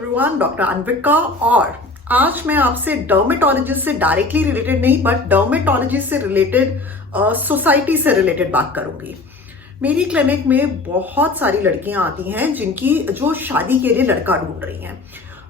Everyone, doctor Anvika. और आज मैं आपसे डर्मेटोलॉजिस्ट से डायरेक्टली रिलेटेड नहीं बट डर्मेटोलॉजी से रिलेटेड सोसाइटी से रिलेटेड बात करूंगी। मेरी क्लिनिक में बहुत सारी लड़कियां आती हैं जो शादी के लिए लड़का ढूंढ रही हैं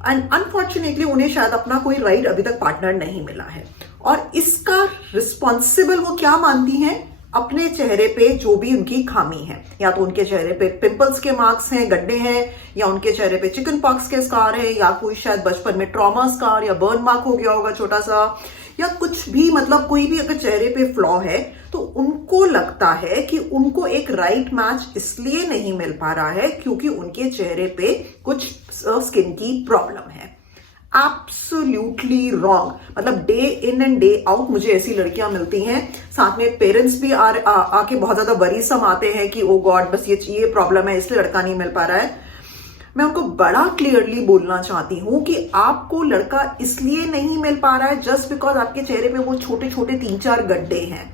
एंड अनफॉर्चुनेटली उन्हें शायद अपना कोई राइट अभी तक पार्टनर नहीं मिला है। और इसका रिस्पॉन्सिबल वो क्या मानती हैं? अपने चेहरे पे जो भी उनकी खामी है, या तो उनके चेहरे पे पिंपल्स के मार्क्स हैं, गड्ढे हैं, या उनके चेहरे पे चिकन पॉक्स के स्कार है, या कोई शायद बचपन में ट्रॉमा स्कार या बर्न मार्क हो गया होगा छोटा सा, या कुछ भी, मतलब कोई भी अगर चेहरे पे फ्लॉ है तो उनको लगता है कि उनको एक राइट मैच इसलिए नहीं मिल पा रहा है क्योंकि उनके चेहरे पे कुछ स्किन की प्रॉब्लम है। Absolutely wrong. मतलब day in and day out मुझे ऐसी लड़कियां मिलती हैं, साथ में पेरेंट्स भी आके बहुत ज्यादा वरीसम आते हैं कि ओ गॉड बस ये प्रॉब्लम है इसलिए लड़का नहीं मिल पा रहा है। मैं उनको बड़ा क्लियरली बोलना चाहती हूं कि आपको लड़का इसलिए नहीं मिल पा रहा है जस्ट बिकॉज आपके चेहरे में वो छोटे छोटे 3-4 गड्ढे हैं।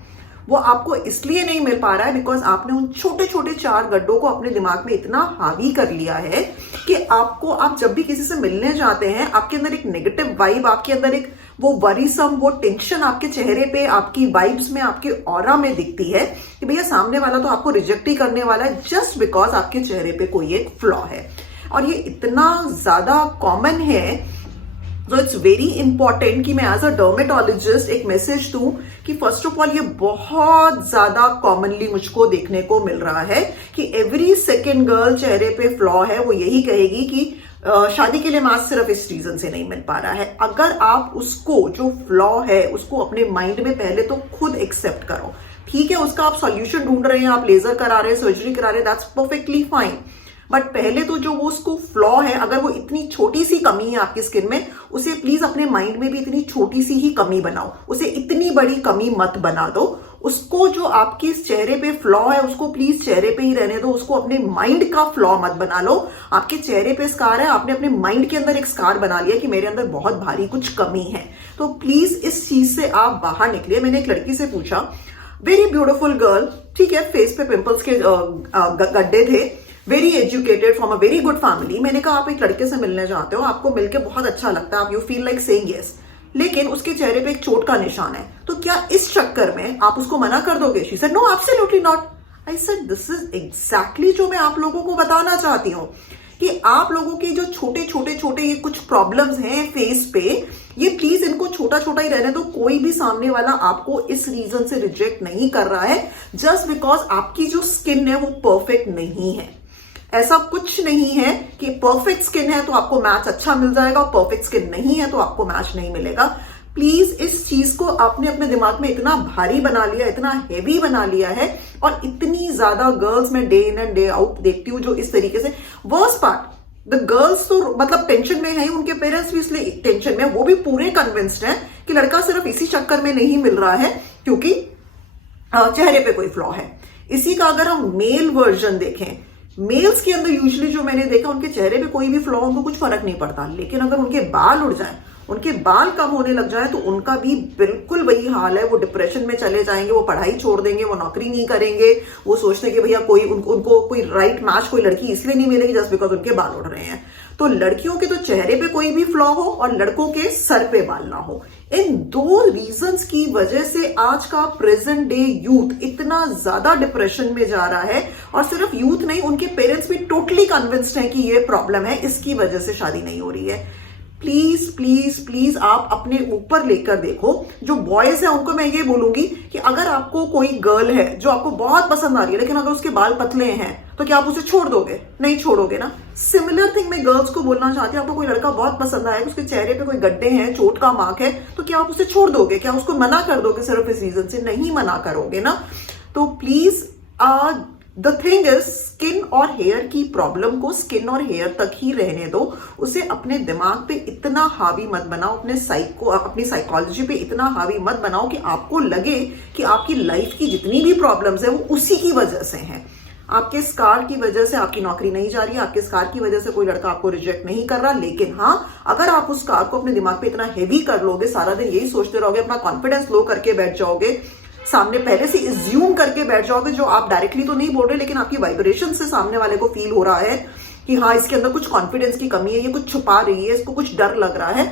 वो आपको इसलिए नहीं मिल पा रहा है बिकॉज आपने उन छोटे छोटे 4 गड्ढों को अपने दिमाग में इतना हावी कर लिया है कि आप जब भी किसी से मिलने जाते हैं आपके अंदर एक नेगेटिव वाइब, आपके अंदर एक वो वरीसम, वो टेंशन आपके चेहरे पे, आपकी वाइब्स में, आपके ऑरा में दिखती है कि भैया सामने वाला तो आपको रिजेक्ट ही करने वाला है जस्ट बिकॉज आपके चेहरे पे कोई एक फ्लॉ है। और ये इतना ज्यादा कॉमन है, तो इट्स वेरी इंपॉर्टेंट कि मैं एज अ डर्मेटोलॉजिस्ट एक मैसेज दूं कि फर्स्ट ऑफ ऑल ये बहुत ज्यादा कॉमनली मुझको देखने को मिल रहा है कि एवरी सेकेंड गर्ल चेहरे पे फ्लॉ है वो यही कहेगी कि शादी के लिए मैच सिर्फ इस रीजन से नहीं मिल पा रहा है। अगर आप उसको जो फ्लॉ है उसको अपने माइंड में पहले तो खुद एक्सेप्ट करो। ठीक है, उसका आप सॉल्यूशन ढूंढ रहे हैं, आप लेजर करा रहे हैं, सर्जरी करा रहे हैं, दैट्स परफेक्टली फाइन। बट पहले तो जो वो उसको फ्लॉ है, अगर वो इतनी छोटी सी कमी है आपकी स्किन में, उसे प्लीज अपने माइंड में भी इतनी छोटी सी ही कमी बनाओ, उसे इतनी बड़ी कमी मत बना दो। उसको जो आपके चेहरे पे फ्लॉ है उसको प्लीज चेहरे पे ही रहने दो, उसको अपने माइंड का फ्लॉ मत बना लो। आपके चेहरे पे स्कार है, आपने अपने माइंड के अंदर एक स्कार बना लिया कि मेरे अंदर बहुत भारी कुछ कमी है। तो प्लीज इस चीज से आप बाहर निकलिए। मैंने एक लड़की से पूछा, वेरी ब्यूटिफुल गर्ल, ठीक है, फेस पे पिंपल्स के गड्ढे थे, very educated from a very good family. मैंने कहा आप एक लड़के से मिलने जाते हो, आपको मिलके बहुत अच्छा लगता है, आप you feel like saying yes, लेकिन उसके चेहरे पे एक चोट का निशान है, तो क्या इस चक्कर में आप उसको मना कर दोगे? She said no, absolutely not. I said this is exactly जो मैं आप लोगों को बताना चाहती हूँ कि आप लोगों के जो छोटे छोटे ये कुछ प्रॉब्लम्स हैं फेस पे, ये प्लीज इनको छोटा छोटा ही रहने दो। कोई भी सामने वाला आपको इस रीजन से रिजेक्ट नहीं कर रहा है जस्ट बिकॉज आपकी जो स्किन है वो परफेक्ट नहीं है। ऐसा कुछ नहीं है कि परफेक्ट स्किन है तो आपको मैच अच्छा मिल जाएगा और परफेक्ट स्किन नहीं है तो आपको मैच नहीं मिलेगा। प्लीज इस चीज को आपने अपने दिमाग में इतना भारी बना लिया, इतना हेवी बना लिया है। और इतनी ज्यादा गर्ल्स में day in and day out देखती हूँ जो इस तरीके से, वर्स्ट पार्ट द गर्ल्स तो मतलब टेंशन में है, उनके पेरेंट्स भी इसलिए टेंशन में, वो भी पूरे कन्विंस्ड है कि लड़का सिर्फ इसी चक्कर में नहीं मिल रहा है क्योंकि चेहरे पे कोई फ्लॉ है। इसी का अगर हम मेल वर्जन देखें, मेल्स के अंदर यूजुअली जो मैंने देखा उनके चेहरे पे कोई भी फ्लॉ उनको कुछ फर्क नहीं पड़ता, लेकिन अगर उनके बाल उड़ जाए, उनके बाल कम होने लग जाए तो उनका भी बिल्कुल वही हाल है। वो डिप्रेशन में चले जाएंगे, वो पढ़ाई छोड़ देंगे, वो नौकरी नहीं करेंगे, वो सोचते कि भैया उनको कोई राइट मैच, कोई लड़की इसलिए नहीं मिलेगी जस्ट बिकॉज उनके बाल उड़ रहे हैं। तो लड़कियों के तो चेहरे पे कोई भी फ्लॉ हो और लड़कों के सर पे बाल ना हो, इन 2 रीजंस की वजह से आज का प्रेजेंट डे यूथ इतना ज्यादा डिप्रेशन में जा रहा है। और सिर्फ यूथ नहीं, उनके पेरेंट्स भी टोटली कन्विंस्ड हैं कि ये प्रॉब्लम है, इसकी वजह से शादी नहीं हो रही है। प्लीज प्लीज प्लीज आप अपने ऊपर लेकर देखो। जो बॉयज है उनको मैं ये बोलूंगी कि अगर आपको कोई गर्ल है जो आपको बहुत पसंद आ रही है लेकिन अगर उसके बाल पतले हैं तो क्या आप उसे छोड़ दोगे? नहीं छोड़ोगे ना। सिमिलर थिंग मैं गर्ल्स को बोलना चाहती हूँ, आपको कोई लड़का बहुत पसंद आया, उसके चेहरे पे कोई गड्ढे हैं, चोट का मार्क है, तो क्या आप उसे छोड़ दोगे? क्या उसको मना कर दोगे सिर्फ इस रीजन से? नहीं मना करोगे ना। तो please the thing is, skin और हेयर की प्रॉब्लम को स्किन और हेयर तक ही रहने दो, उसे अपने दिमाग पे इतना हावी मत बनाओ, अपनी साइकोलॉजी पे इतना हावी मत बनाओ कि आपको लगे कि आपकी लाइफ की जितनी भी प्रॉब्लम्स है वो उसी की वजह से हैं। आपके स्कार की वजह से आपकी नौकरी नहीं जा रही है, आपके स्कार की वजह से कोई लड़का आपको रिजेक्ट नहीं कर रहा, लेकिन हाँ, अगर आप उस स्कार को अपने दिमाग पे इतना हेवी कर लोगे, सारा दिन यही सोचते रहोगे, अपना कॉन्फिडेंस लो करके बैठ जाओगे, सामने पहले से इज्यूम करके बैठ जाओगे, जो आप डायरेक्टली तो नहीं बोल रहे लेकिन आपकी वाइब्रेशन से सामने वाले को फील हो रहा है कि हाँ इसके अंदर कुछ कॉन्फिडेंस की कमी है, ये कुछ छुपा रही है, इसको कुछ डर लग रहा है,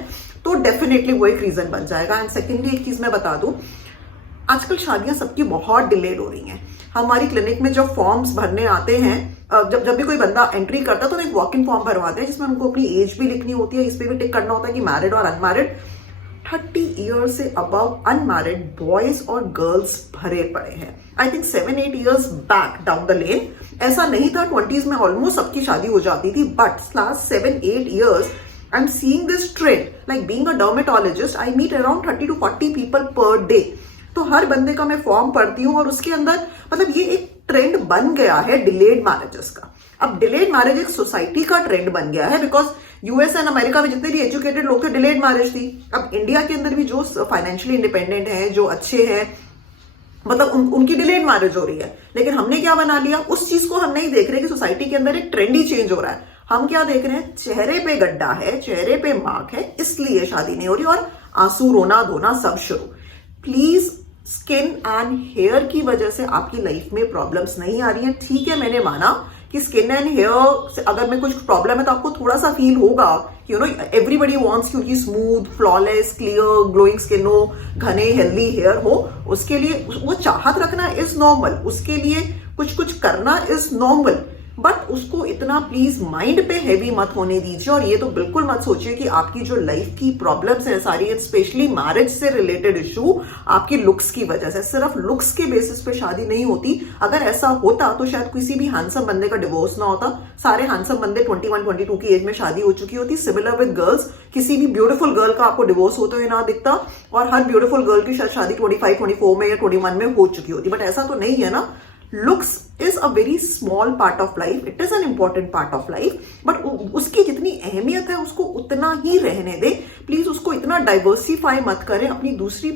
तो डेफिनेटली वो एक रीजन बन जाएगा। एंड सेकेंडली एक चीज मैं बता दूं, आजकल शादियां सबकी बहुत डिलेड हो रही हैं। हमारी क्लिनिक में जब फॉर्म्स भरने आते हैं, जब भी कोई बंदा एंट्री करता है तो एक वॉक इन फॉर्म भरवाते हैं जिसमें उनको अपनी एज भी लिखनी होती है, इस पे भी टिक करना होता है कि मैरिड और अनमैरिड। 30 ईयर्स से अबव अनमैरिड बॉयज और गर्ल्स भरे पड़े हैं। I think 7-8 years back down the lane ऐसा नहीं था, 20s में ऑलमोस्ट सबकी शादी हो जाती थी, but last 7-8 years I am seeing this trend. Like being a dermatologist I meet around 30 to 40 people per day. तो हर बंदे का मैं फॉर्म पढ़ती हूँ और उसके अंदर मतलब ये एक ट्रेंड बन गया है डिलेड मैरिजेस का। अब डिलेड मैरिज एक सोसाइटी का ट्रेंड बन गया है, बिकॉज यूएस एंड अमेरिका में जितने भी एजुकेटेड लोग थे डिलेड मैरिज थी। अब इंडिया के अंदर भी जो फाइनेंशियली इंडिपेंडेंट हैं, जो अच्छे हैं, मतलब उनकी डिलेड मैरिज हो रही है। लेकिन हमने क्या बना लिया, उस चीज को हम नहीं देख रहे कि सोसाइटी के अंदर एक ट्रेंड ही चेंज हो रहा है। हम क्या देख रहे हैं, चेहरे पे गड्ढा है, चेहरे पे मार्क है, इसलिए शादी नहीं हो रही और आंसू रोना धोना सब शुरू। प्लीज, स्किन एंड हेयर की वजह से आपकी लाइफ में प्रॉब्लम्स नहीं आ रही हैं। ठीक है, मैंने माना कि स्किन एंड हेयर से अगर में कुछ प्रॉब्लम है तो आपको थोड़ा सा फील होगा, यू नो एवरीबडी वांट्स कि उनकी smooth, flawless, clear, glowing skin हो, घने हेल्दी हेयर हो। उसके लिए वो चाहत रखना इज नॉर्मल, उसके लिए कुछ कुछ करना इज नॉर्मल, बट उसको इतना प्लीज माइंड पे हैवी मत होने दीजिए। और ये तो बिल्कुल मत सोचिए कि आपकी जो लाइफ की प्रॉब्लम्स है सारी, स्पेशली मैरिज से रिलेटेड इशू, आपकी लुक्स की वजह से। सिर्फ लुक्स के बेसिस पे शादी नहीं होती। अगर ऐसा होता तो शायद किसी भी हैंडसम बंदे का डिवोर्स ना होता। सारे हैंडसम बंदे 21-22 की एज में शादी हो चुकी होती। सिमिलर विद गर्ल्स, किसी भी ब्यूटीफुल गर्ल का आपको डिवोर्स होते हुए ना दिखता, और हर ब्यूटीफुल गर्ल की शायद शादी 25-24 में या 21 में हो चुकी होती। बट ऐसा तो नहीं है ना। Looks is a very small part of life, it is an important part of life, but उसकी जितनी अहमियत है उसको उतना ही रहने दे। प्लीज उसको इतना डाइवर्सिफाई मत करें, अपनी दूसरी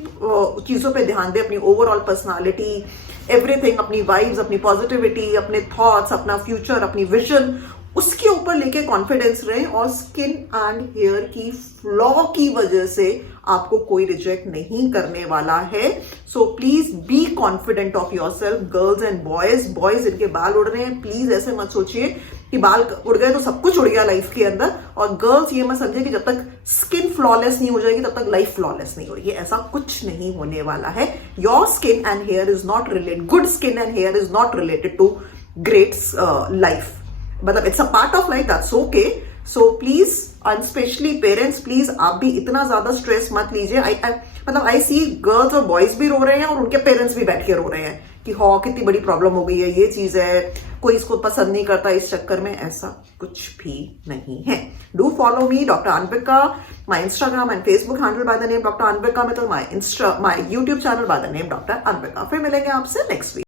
चीजों पे ध्यान दें, अपनी ओवरऑल पर्सनालिटी, एवरीथिंग, अपनी वाइब्स, अपनी पॉजिटिविटी, अपने थॉट्स, अपना फ्यूचर, अपनी विजन, उसके ऊपर लेके कॉन्फिडेंस रहे। और स्किन एंड हेयर की फ्लॉ की वजह से आपको कोई रिजेक्ट नहीं करने वाला है। So please be confident of your self. Girls and boys इनके बाल उड़ रहे हैं, प्लीज ऐसे मत सोचिए कि बाल उड़ गए तो सब कुछ उड़ गया लाइफ के अंदर। और गर्ल्स ये मत समझे कि जब तक स्किन फ्लॉलेस नहीं हो जाएगी तब तक लाइफ फ्लॉलेस नहीं होगी, ऐसा कुछ नहीं होने वाला है। Your skin and hair is not related, good skin and hair is not related to great life. मतलब it's a part of life, that's okay. So please, and specially parents, please आप भी इतना ज्यादा स्ट्रेस मत लीजिए। मतलब आई सी girls और boys भी रो रहे हैं और उनके पेरेंट्स भी बैठ के रो रहे हैं कि हाँ कितनी बड़ी प्रॉब्लम हो गई है, ये चीज है, कोई इसको पसंद नहीं करता इस चक्कर में। ऐसा कुछ भी नहीं है। Do follow me, doctor Anvika, my Instagram and Facebook handle by the name doctor Anvika, मतलब my YouTube channel by the name doctor Anvika. फिर मिलेंगे आपसे नेक्स्ट वीक।